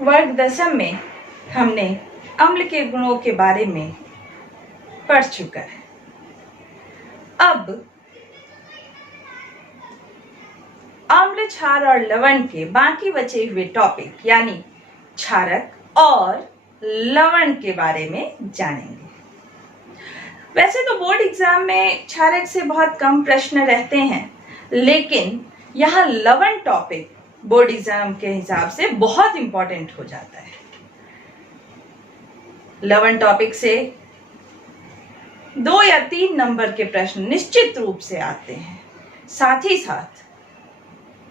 वर्ग दशम में हमने अम्ल के गुणों के बारे में पढ़ चुका है। अब अम्ल, क्षार और लवण के बाकी बचे हुए टॉपिक यानी क्षारक और लवण के बारे में जानेंगे। वैसे तो बोर्ड एग्जाम में क्षारक से बहुत कम प्रश्न रहते हैं, लेकिन यहाँ लवण टॉपिक बोर्ड एग्जाम के हिसाब से बहुत इंपॉर्टेंट हो जाता है। लवण टॉपिक से 2 या 3 नंबर के प्रश्न निश्चित रूप से आते हैं। साथ ही साथ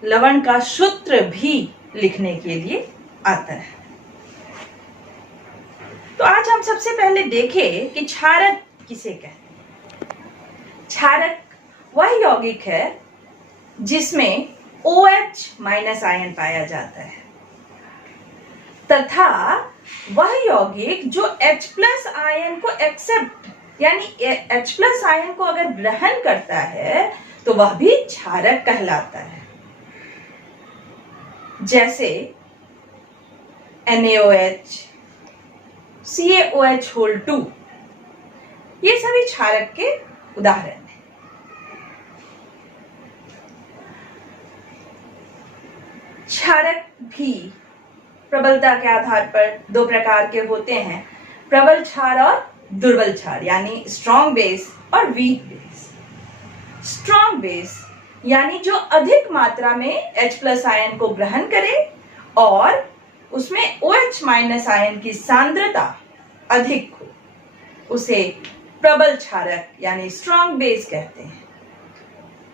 लवण का सूत्र भी लिखने के लिए आता है। तो आज हम सबसे पहले देखें कि क्षारक किसे कहते हैं। क्षारक वह यौगिक है जिसमें OH माइनस आयन पाया जाता है तथा वह यौगिक जो H प्लस आयन को एक्सेप्ट यानी H प्लस आयन को अगर ग्रहण करता है तो वह भी क्षारक कहलाता है। जैसे NaOH, CaOH2 ये सभी क्षारक के उदाहरण हैं। क्षारक भी प्रबलता के आधार पर 2 प्रकार के होते हैं, प्रबल क्षार और दुर्बल क्षार यानी स्ट्रॉन्ग बेस और वीक बेस। स्ट्रॉन्ग बेस यानी जो अधिक मात्रा में H प्लस आयन को ग्रहण करे और उसमें OH माइनस आयन की सांद्रता अधिक हो, उसे प्रबल क्षारक यानी स्ट्रॉन्ग बेस कहते हैं।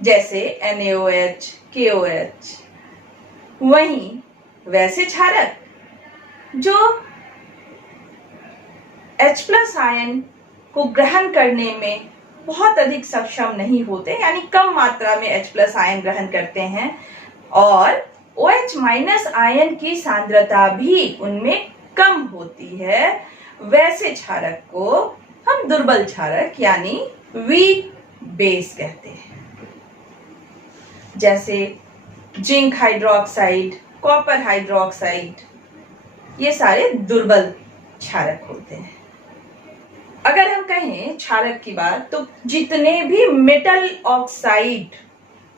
जैसे NaOH, KOH। वहीं वैसे क्षारक जो H प्लस आयन को ग्रहण करने में बहुत अधिक सक्षम नहीं होते, यानी कम मात्रा में H प्लस आयन ग्रहण करते हैं और OH माइनस आयन की सांद्रता भी उनमें कम होती है, वैसे क्षारक को हम दुर्बल क्षारक यानी वीक बेस कहते हैं। जैसे जिंक हाइड्रोक्साइड, कॉपर हाइड्रोक्साइड, ये सारे दुर्बल क्षारक होते हैं। अगर हम कहें क्षारक की बात, तो जितने भी मेटल ऑक्साइड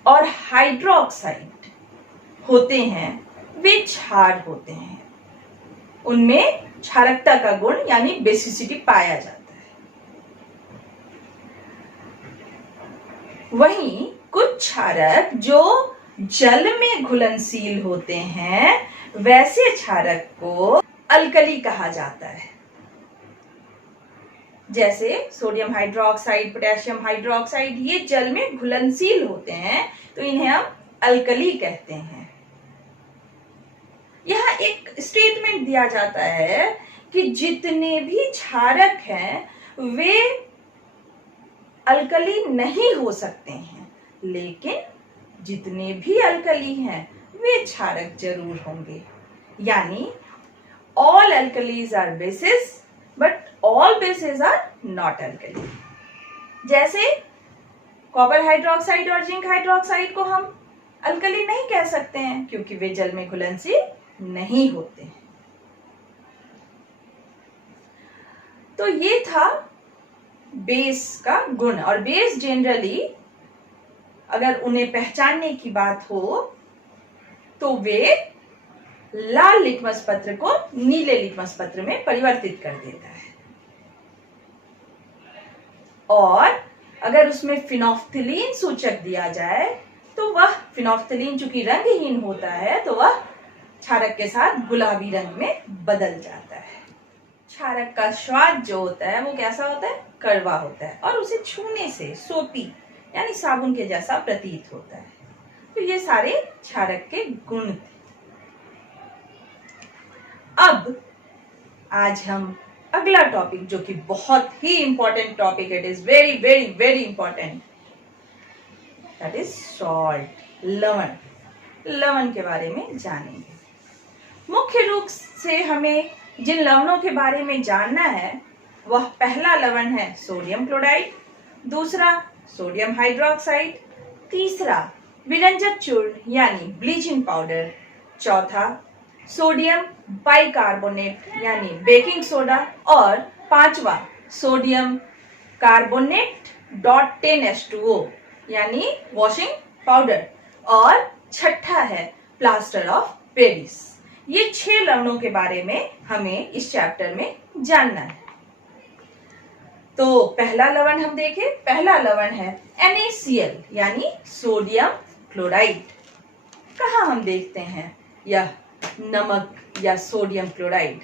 और हाइड्रोक्साइड होते हैं वे क्षार होते हैं। उनमें क्षारकता का गुण यानी बेसिसिटी पाया जाता है। वहीं कुछ क्षारक जो जल में घुलनशील होते हैं, वैसे क्षारक को अल्कली कहा जाता है। जैसे सोडियम हाइड्रोक्साइड, पोटेशियम हाइड्रोक्साइड, ये जल में घुलनशील होते हैं तो इन्हें हम अल्कली कहते हैं। यहाँ एक स्टेटमेंट दिया जाता है कि जितने भी क्षारक हैं वे अल्कली नहीं हो सकते हैं, लेकिन जितने भी अल्कली हैं वे क्षारक जरूर होंगे। यानी all alkalis are bases but all bases are not alkali. जैसे कॉपर हाइड्रोक्साइड और जिंक हाइड्रोक्साइड को हम अल्कली नहीं कह सकते हैं क्योंकि वे जल में घुलनशील नहीं होते हैं। तो ये था बेस का गुण। और बेस जनरली अगर उन्हें पहचानने की बात हो तो वे लाल लिटमस पत्र को नीले लिटमस पत्र में परिवर्तित कर देता है। और अगर उसमें फिनोफ्थिलीन सूचक दिया जाए तो वह फिनोफ्थिलीन चूंकि रंगहीन होता है तो वह क्षारक के साथ गुलाबी रंग में बदल जाता है। क्षारक का स्वाद जो होता है वो कैसा होता है? कड़वा होता है और उसे छूने से सोपी यानी साबुन के जैसा प्रतीत होता है। तो ये सारे क्षारक के गुण थे। अब आज हम अगला टॉपिक, जो कि बहुत ही important topic, it is very very very important, that is salt, लवण। लवण के बारे में जानेंगे। मुख्य रूप से हमें जिन लवणों के बारे में जानना है वह पहला लवण है सोडियम क्लोराइड, दूसरा सोडियम हाइड्रोक्साइड, तीसरा विरंजक चूर्ण यानी ब्लीचिंग पाउडर, चौथा सोडियम बाइकार्बोनेट यानी बेकिंग सोडा, और पांचवा सोडियम कार्बोनेट .10H2O यानी वॉशिंग पाउडर, और छठा है प्लास्टर ऑफ पेरिस। ये 6 लवणों के बारे में हमें इस चैप्टर में जानना है। तो पहला लवण हम देखें, पहला लवण है NaCl यानी सोडियम क्लोराइड। कहाँ हम देखते हैं यह नमक या सोडियम क्लोराइड?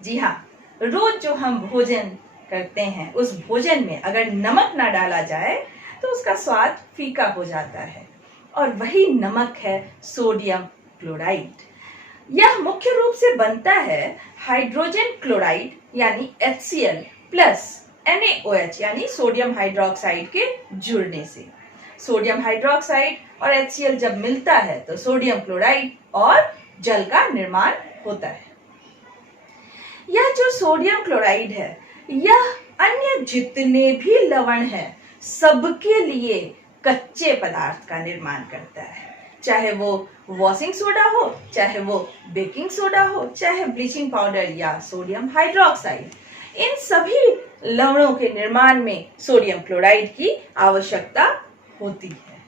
जी हाँ, रोज जो हम भोजन करते हैं उस भोजन में अगर नमक ना डाला जाए तो उसका स्वाद फीका हो जाता है, और वही नमक है सोडियम क्लोराइड। यह मुख्य रूप से बनता है हाइड्रोजन क्लोराइड यानी HCl प्लस NaOH यानी सोडियम हाइड्रोक्साइड के जुड़ने से। सोडियम हाइड्रोक्साइड और HCl जब मिलता है तो सोडियम क्लोराइड और जल का निर्माण होता है। यह जो सोडियम क्लोराइड है यह अन्य जितने भी लवण हैं सबके लिए कच्चे पदार्थ का निर्माण करता है, चाहे वो वॉशिंग सोडा हो, चाहे वो बेकिंग सोडा हो, चाहे ब्लीचिंग पाउडर या सोडियम हाइड्रोक्साइड। इन सभी लवणों के निर्माण में सोडियम क्लोराइड की आवश्यकता होती है।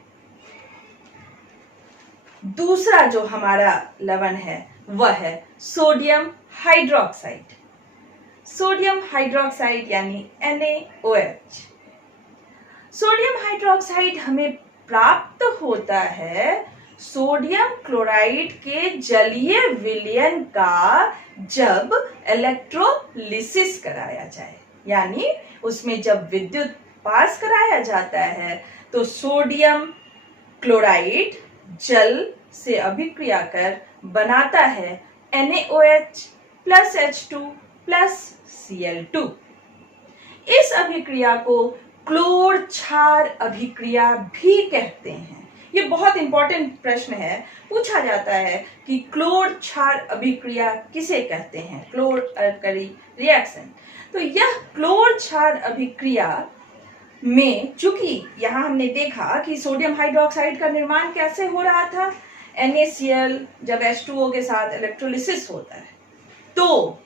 दूसरा जो हमारा लवण है वह है सोडियम हाइड्रोक्साइड। सोडियम हाइड्रोक्साइड यानी NaOH। सोडियम हाइड्रोक्साइड हमें प्राप्त होता है सोडियम क्लोराइड के जलीय विलयन का जब इलेक्ट्रोलिसिस कराया जाए, यानी उसमें जब विद्युत पास कराया जाता है तो सोडियम क्लोराइड जल से अभिक्रिया कर बनाता है NaOH plus H2 plus Cl2। इस अभिक्रिया को क्लोर क्षार अभिक्रिया भी कहते हैं। ये बहुत इंपॉर्टेंट प्रश्न है, पूछा जाता है कि क्लोर क्षार अभिक्रिया किसे कहते हैं, क्लोर अल्कली रिएक्शन। तो यह क्लोर क्षार अभिक्रिया में चूंकि यहाँ हमने देखा कि सोडियम हाइड्रोक्साइड का निर्माण कैसे हो रहा था, NaCl जब H2O के साथ इलेक्ट्रोलिसिस होता है तो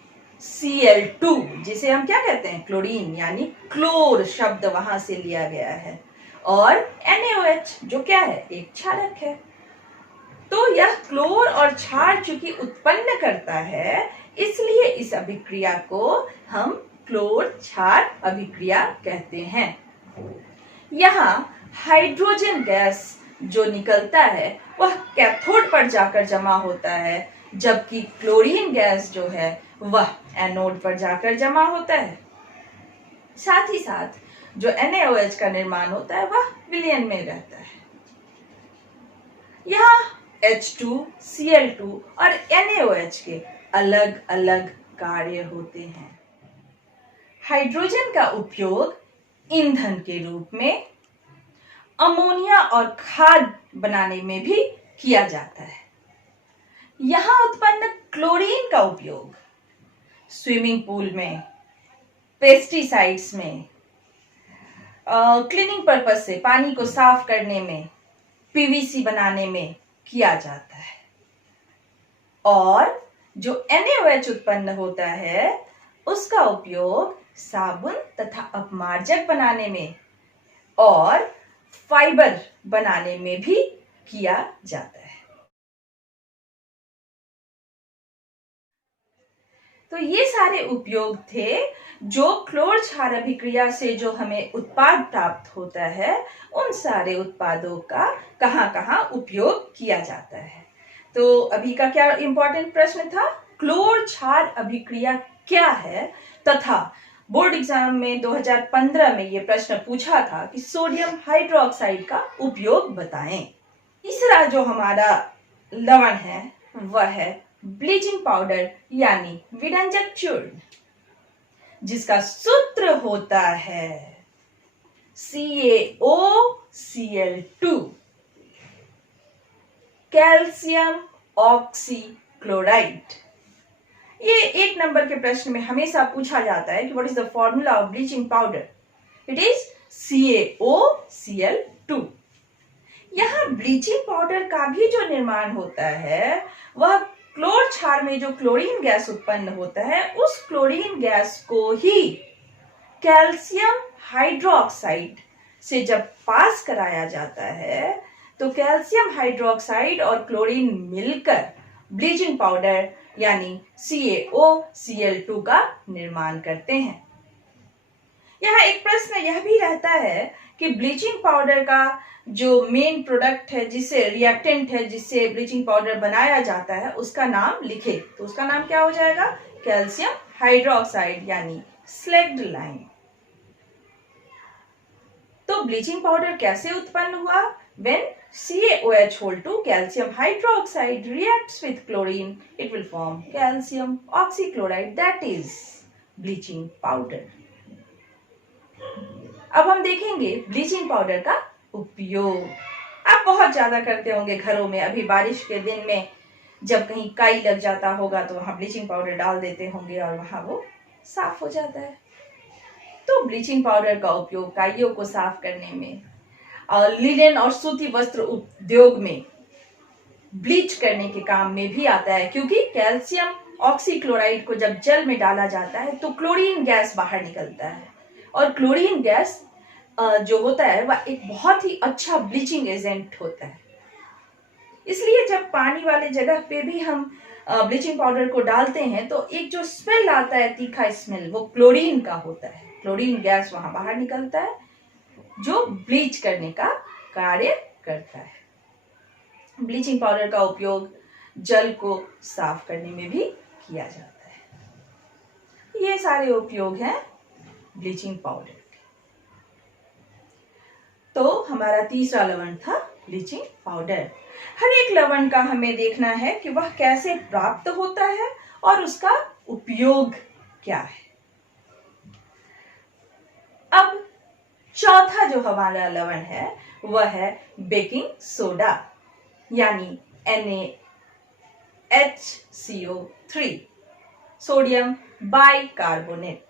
Cl2 जिसे हम क्या कहते हैं, क्लोरीन यानी क्लोर शब्द वहां से लिया गया है, और NaOH जो क्या है, एक क्षारक है। तो यह क्लोर और क्षार चूंकि उत्पन्न करता है इसलिए इस अभिक्रिया को हम क्लोर क्षार अभिक्रिया कहते हैं। यहाँ हाइड्रोजन गैस जो निकलता है वह कैथोड पर जाकर जमा होता है, जबकि क्लोरीन गैस जो है वह एनोड पर जाकर जमा होता है। साथ ही साथ जो NaOH का निर्माण होता है वह विलयन में रहता है। यहाँ H2, Cl2 और NaOH के अलग अलग कार्य होते हैं। हाइड्रोजन का उपयोग ईंधन के रूप में, अमोनिया और खाद बनाने में भी किया जाता है। यहाँ उत्पन्न क्लोरीन का उपयोग स्विमिंग पूल में, पेस्टिसाइड्स में, क्लीनिंग पर्पस से पानी को साफ करने में, PVC बनाने में किया जाता है। और जो NaOH उत्पन्न होता है उसका उपयोग साबुन तथा अपमार्जक बनाने में और फाइबर बनाने में भी किया जाता है। तो ये सारे उपयोग थे जो क्लोर क्षार अभिक्रिया से जो हमें उत्पाद प्राप्त होता है उन सारे उत्पादों का कहाँ कहाँ उपयोग किया जाता है। तो अभी का क्या इंपॉर्टेंट प्रश्न था, क्लोर क्षार अभिक्रिया क्या है, तथा बोर्ड एग्जाम में 2015 में ये प्रश्न पूछा था कि सोडियम हाइड्रोक्साइड का उपयोग बताएं। तीसरा जो हमारा लवण है वह है ब्लीचिंग पाउडर यानी विरंजक चूर्ण, जिसका सूत्र होता है CaOCl2 कैल्शियम ऑक्सीक्लोराइड। ये 1 नंबर के प्रश्न में हमेशा पूछा जाता है कि what is the formula of bleaching powder. It is CaOCl2। यहाँ ब्लीचिंग पाउडर का भी जो निर्माण होता है वह क्लोर क्षार में जो क्लोरीन गैस उत्पन्न होता है, उस क्लोरीन गैस को ही कैल्शियम हाइड्रोक्साइड से जब पास कराया जाता है तो कैल्शियम हाइड्रोक्साइड और क्लोरीन मिलकर ब्लीचिंग पाउडर यानी CaOCl2 का निर्माण करते हैं। यहाँ एक प्रश्न यह भी रहता है कि ब्लीचिंग पाउडर का जो मेन प्रोडक्ट है, जिससे रिएक्टेंट है, जिससे ब्लीचिंग पाउडर बनाया जाता है, उसका नाम लिखे तो उसका नाम क्या हो जाएगा? कैल्शियम हाइड्रोक्साइड यानी स्लैग्ड लाइम। तो ब्लीचिंग पाउडर कैसे उत्पन्न हुआ? When CaOH2 calcium hydroxide reacts with chlorine, it will form calcium oxychloride, that is bleaching powder. अब हम देखेंगे ब्लीचिंग पाउडर का उपयोग। आप बहुत ज्यादा करते होंगे घरों में, अभी बारिश के दिन में जब कहीं काई लग जाता होगा तो वहां ब्लीचिंग पाउडर डाल देते होंगे और वहां वो साफ हो जाता है। तो ब्लीचिंग पाउडर का उपयोग काइयों को साफ करने में और लिनेन और सूती वस्त्र उद्योग में ब्लीच करने के काम में भी आता है, क्योंकि कैल्शियम ऑक्सीक्लोराइड को जब जल में डाला जाता है तो क्लोरीन गैस बाहर निकलता है और क्लोरीन गैस जो होता है वह एक बहुत ही अच्छा ब्लीचिंग एजेंट होता है। इसलिए जब पानी वाले जगह पे भी हम ब्लीचिंग पाउडर को डालते हैं तो एक जो स्मेल आता है, तीखा स्मेल, वो क्लोरीन का होता है। क्लोरीन गैस वहां बाहर निकलता है जो ब्लीच करने का कार्य करता है। ब्लीचिंग पाउडर का उपयोग जल को साफ करने में भी किया जाता है। ये सारे उपयोग हैं ब्लीचिंग पाउडर के। तो हमारा तीसरा लवण था ब्लीचिंग पाउडर। हर एक लवण का हमें देखना है कि वह कैसे प्राप्त होता है और उसका उपयोग क्या है। अब चौथा जो हमारा लवण है वह है बेकिंग सोडा यानी NaHCO3 सोडियम बाइकार्बोनेट।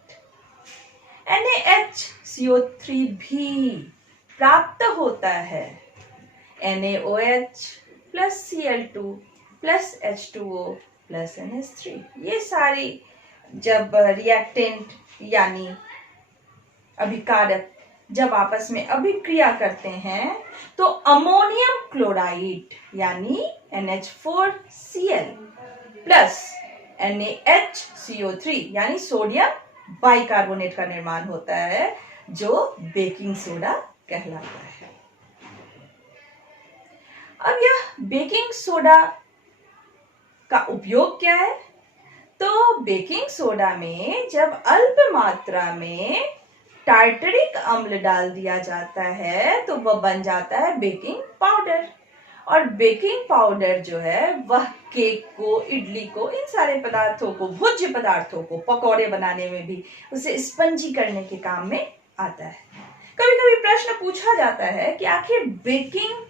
NaHCO3 भी प्राप्त होता है NaOH plus Cl2 plus H2O plus NH3। ये सारी जब रिएक्टेंट यानी अभिकारक जब आपस में अभिक्रिया करते हैं तो अमोनियम क्लोराइड यानी NH4Cl प्लस NaHCO3 यानी सोडियम बाइकार्बोनेट का निर्माण होता है, जो बेकिंग सोडा कहलाता है। अब यह बेकिंग सोडा का उपयोग क्या है? तो बेकिंग सोडा में जब अल्प मात्रा में टार्टरिक अम्ल डाल दिया जाता है तो वह बन जाता है बेकिंग पाउडर। और बेकिंग पाउडर जो है वह केक को, इडली को, इन सारे पदार्थों को, भोज्य पदार्थों को, पकौड़े बनाने में भी उसे स्पंजी करने के काम में आता है। कभी कभी प्रश्न पूछा जाता है कि आखिर बेकिंग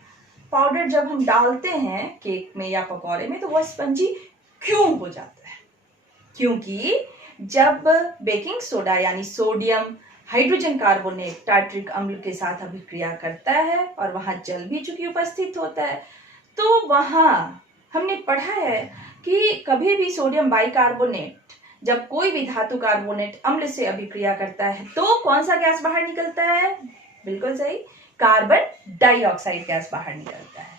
पाउडर जब हम डालते हैं केक में या पकौड़े में तो वह स्पंजी क्यों हो जाता है? क्योंकि जब बेकिंग सोडा यानी सोडियम हाइड्रोजन कार्बोनेट टार्टरिक अम्ल के साथ अभिक्रिया करता है और वहां जल भी चूंकि उपस्थित होता है, तो वहां हमने पढ़ा है कि कभी भी सोडियम बाइकार्बोनेट जब कोई भी धातु कार्बोनेट अम्ल से अभिक्रिया करता है तो कौन सा गैस बाहर निकलता है? बिल्कुल सही, कार्बन डाइऑक्साइड गैस बाहर निकलता है।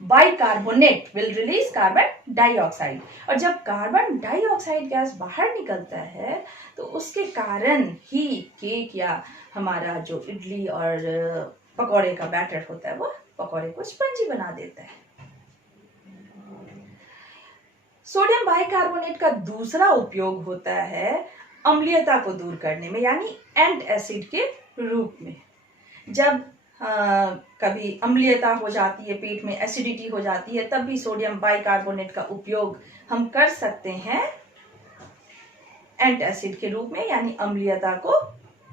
Bicarbonate will release carbon dioxide, और जब कार्बन डाइऑक्साइड गैस बाहर निकलता है तो उसके कारण ही केक या हमारा जो इडली और पकौड़े का बैटर होता है वो पकौड़े को स्पंजी बना देता है। सोडियम बाइकार्बोनेट का दूसरा उपयोग होता है अम्लीयता को दूर करने में, यानी एंटासिड के रूप में। जब कभी अम्लीयता हो जाती है, पेट में एसिडिटी हो जाती है, तब भी सोडियम बाइकार्बोनेट का उपयोग हम कर सकते हैं एंटासिड के रूप में, यानी अम्लीयता को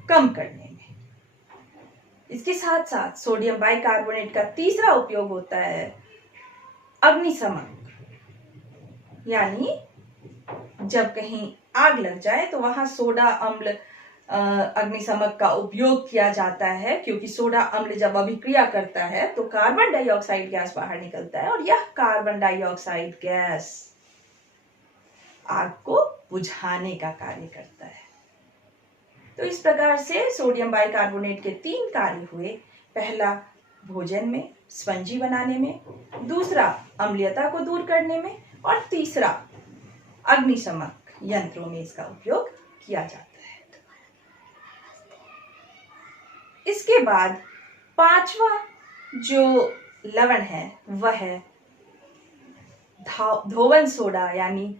कम करने में। इसके साथ साथ सोडियम बाइकार्बोनेट का तीसरा उपयोग होता है अग्निशमन, यानी जब कहीं आग लग जाए तो वहां सोडा अम्ल अग्निशमक का उपयोग किया जाता है, क्योंकि सोडा अम्ल जब अभिक्रिया करता है तो कार्बन डाइऑक्साइड गैस बाहर निकलता है और यह कार्बन डाइऑक्साइड गैस आग को बुझाने का कार्य करता है। तो इस प्रकार से सोडियम बाइकार्बोनेट के 3 कार्य हुए। पहला, भोजन में स्पंजी बनाने में, दूसरा अम्लीयता को दूर करने में, और तीसरा अग्निशमक यंत्रों में इसका उपयोग किया जाता है। इसके बाद 5वां जो लवण है वह है धोवन सोडा यानी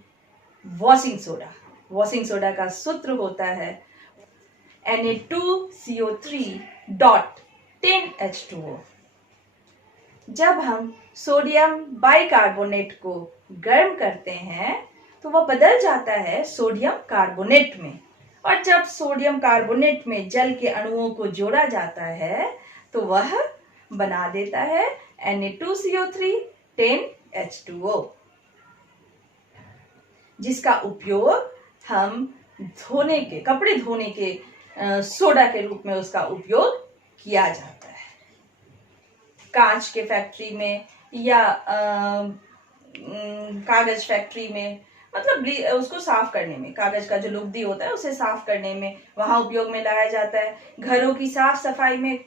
वॉशिंग सोडा। वॉशिंग सोडा का सूत्र होता है Na2CO3.10H2O। जब हम सोडियम बाइकार्बोनेट को गर्म करते हैं तो वह बदल जाता है सोडियम कार्बोनेट में, और जब सोडियम कार्बोनेट में जल के अणुओं को जोड़ा जाता है तो वह बना देता है Na2CO3-10H2O, जिसका उपयोग हम कपड़े धोने के सोडा के रूप में उसका उपयोग किया जाता है। कांच के फैक्ट्री में या कागज फैक्ट्री में, मतलब उसको साफ करने में, कागज का जो लुगदी होता है उसे साफ करने में वहां उपयोग में लाया जाता है। घरों की साफ सफाई में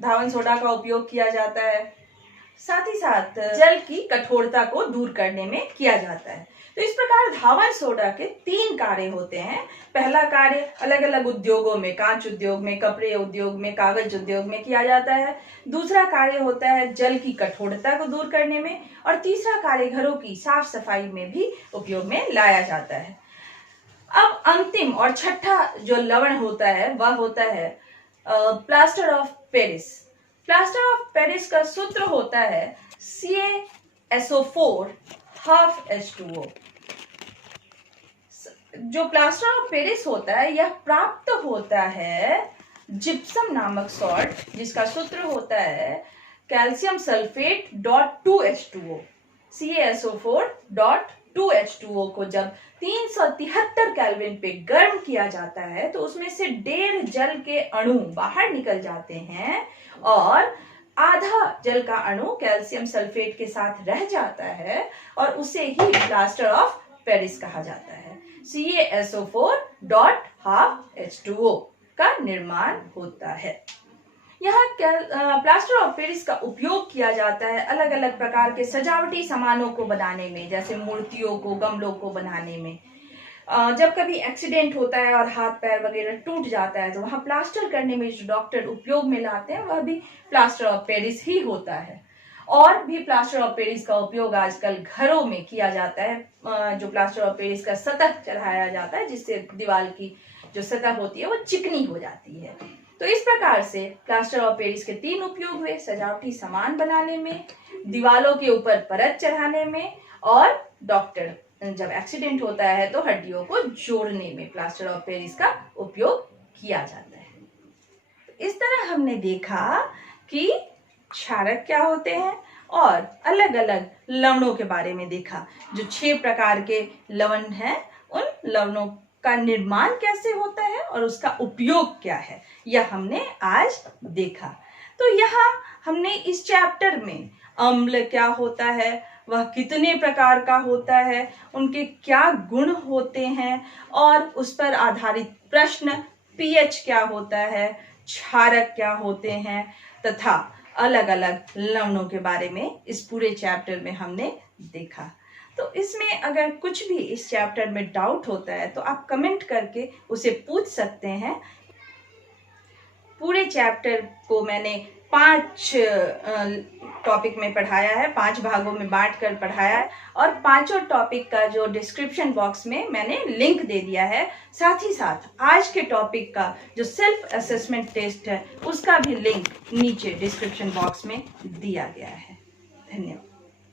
धावन सोडा का उपयोग किया जाता है। साथ ही साथ जल की कठोरता को दूर करने में किया जाता है। तो इस प्रकार धावन सोडा के 3 कार्य होते हैं। पहला कार्य अलग अलग उद्योगों में, कांच उद्योग में, कपड़े उद्योग में, कागज उद्योग में किया जाता है। दूसरा कार्य होता है जल की कठोरता को दूर करने में, और तीसरा कार्य घरों की साफ सफाई में भी उपयोग में लाया जाता है। अब अंतिम और छठा जो लवण होता है वह होता है plaster of Paris. Plaster of Paris का सूत्र होता है CaSO4 जो प्लास्टर ऑफ पेरिस होता है यह प्राप्त होता है जिप्सम नामक सॉल्ट, जिसका सूत्र होता है कैल्शियम सल्फेट .2H2O। CaSO4.2H2O को जब 373 केल्विन पे गर्म किया जाता है तो उसमें से 1.5 जल के अणु बाहर निकल जाते हैं और आधा जल का अणु कैल्शियम सल्फेट के साथ रह जाता है, और उसे ही प्लास्टर ऑफ पेरिस कहा जाता है। CaSO4.12H2O का निर्माण होता है। यहाँ प्लास्टर ऑफ पेरिस का उपयोग किया जाता है अलग अलग प्रकार के सजावटी सामानों को बनाने में, जैसे मूर्तियों को, गमलों को बनाने में। जब कभी एक्सीडेंट होता है और हाथ पैर वगैरह टूट जाता है तो वहाँ प्लास्टर करने में जो डॉक्टर उपयोग में लाते हैं वह भी प्लास्टर ऑफ पेरिस ही होता है। और भी प्लास्टर ऑफ पेरिस का उपयोग आजकल घरों में किया जाता है। जो प्लास्टर ऑफ पेरिस का सतह चढ़ाया जाता है जिससे दीवार की जो सतह होती है वो चिकनी हो जाती है। तो इस प्रकार से प्लास्टर ऑफ पेरिस के 3 उपयोग हुए: सजावटी सामान बनाने में, दीवारों के ऊपर परत चढ़ाने में, और डॉक्टर जब एक्सीडेंट होता है तो हड्डियों को जोड़ने में प्लास्टर ऑफ पेरिस का उपयोग किया जाता है। इस तरह हमने देखा कि क्षारक क्या होते हैं और अलग अलग लवणों के बारे में देखा। जो 6 प्रकार के लवण हैं उन लवणों का निर्माण कैसे होता है और उसका उपयोग क्या है, यह हमने आज देखा। तो यहाँ हमने इस चैप्टर में अम्ल क्या होता है, वह कितने प्रकार का होता है, उनके क्या गुण होते हैं, और उस पर आधारित प्रश्न, पीएच क्या होता है, क्षारक क्या होते हैं, तथा अलग अलग लवणों के बारे में इस पूरे चैप्टर में हमने देखा। तो इसमें अगर कुछ भी इस चैप्टर में डाउट होता है तो आप कमेंट करके उसे पूछ सकते हैं। पूरे चैप्टर को मैंने 5 टॉपिक में पढ़ाया है, 5 भागों में बांट कर पढ़ाया है, और 5 टॉपिक का जो डिस्क्रिप्शन बॉक्स में मैंने लिंक दे दिया है। साथ ही साथ आज के टॉपिक का जो सेल्फ असेसमेंट टेस्ट है उसका भी लिंक नीचे डिस्क्रिप्शन बॉक्स में दिया गया है। धन्यवाद।